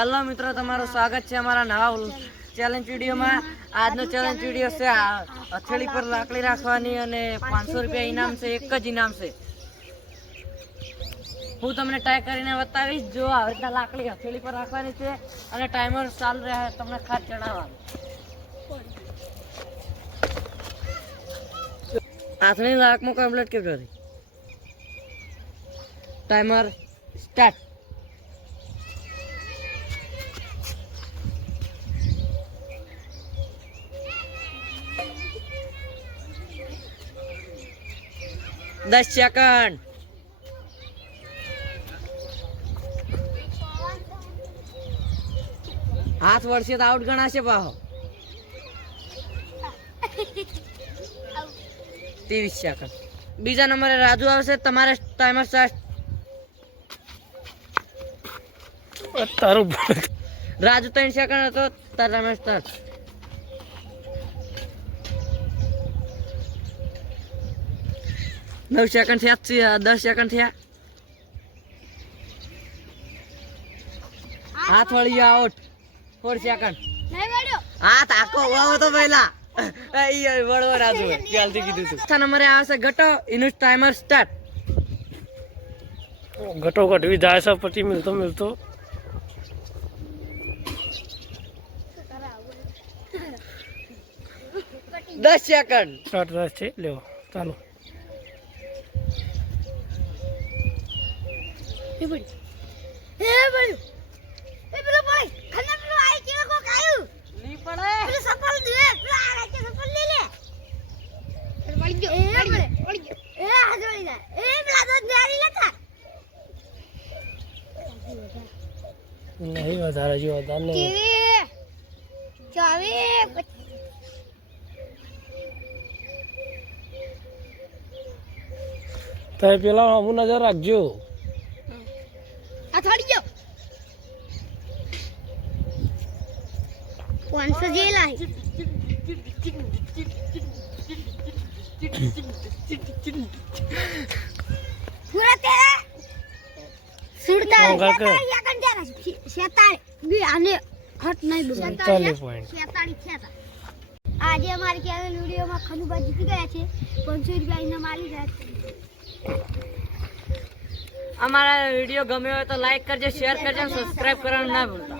Hello मित्रों, તમારું સ્વાગત છે અમારા નવા ચેલેન્જ વિડીયોમાં। આજનો ચેલેન્જ વિડીયો છે હથેળી પર લાકડી રાખવાની અને 500 રૂપિયા ઇનામ છે। એક જ ઇનામ છે। હું તમને ટ્રાય કરીને બતાવીશ। જો આવી રીતના લાકડી હથેળી પર રાખવાની છે અને ટાઈમર ચાલુ રહે તમને ખાસ જણાવવાનું। હાથની લાકમાં કમ્પ્લીટ કે કરી ટાઈમર સ્ટાર્ટ। दस सेकंड हाथ वर्षे तो आउट गणा से पाहो 23 सेकंड। बीजा नंबर राजू आवशे। तमारे टाइमर स्टार्ट। राजू 3 सेकंड तो तार टाइमर स्टार्ट। नौ सेकंड थे 10 सेकंड थे। हाथ वाली आउट 4 सेकंड। हाथ आको वाव तो पहला ये बड़ो राजू जल्दी कीधु तू। अच्छा नंबर आवे से घटो इनु टाइमर स्टार्ट। घटो घट भी जाए सब पति मिलतो 10 सेकंड स्टार्ट से ले चालो। ए बड़ी ए पेलो भाई खाना पेलो आई के को कायु नी पड़े पेलो सफल दे पेलो आ के सफल ले ले बड़ी गयो ए आ जोड़ी जा ए पेला तो जारी लेता नहीं વધારે જો વધારે ચાવી તો પેલા હું નજર રાખજો। આ થોડી ગયો 500 જેલા હે પૂરા તેરા સુડતા યા કંટારા શેતાળ બી આને હટ નહીં બોલ 47 પોઈન્ટ 46 આજે અમારી ચેનલ વિડિયોમાં ખનુબા જીતી ગયા છે। 500 રૂપિયા ઇનામ આલી જાય। हमारा वीडियो गमे हो तो लाइक करजो, शेयर करजो, सब्सक्राइब करना ना भूलता।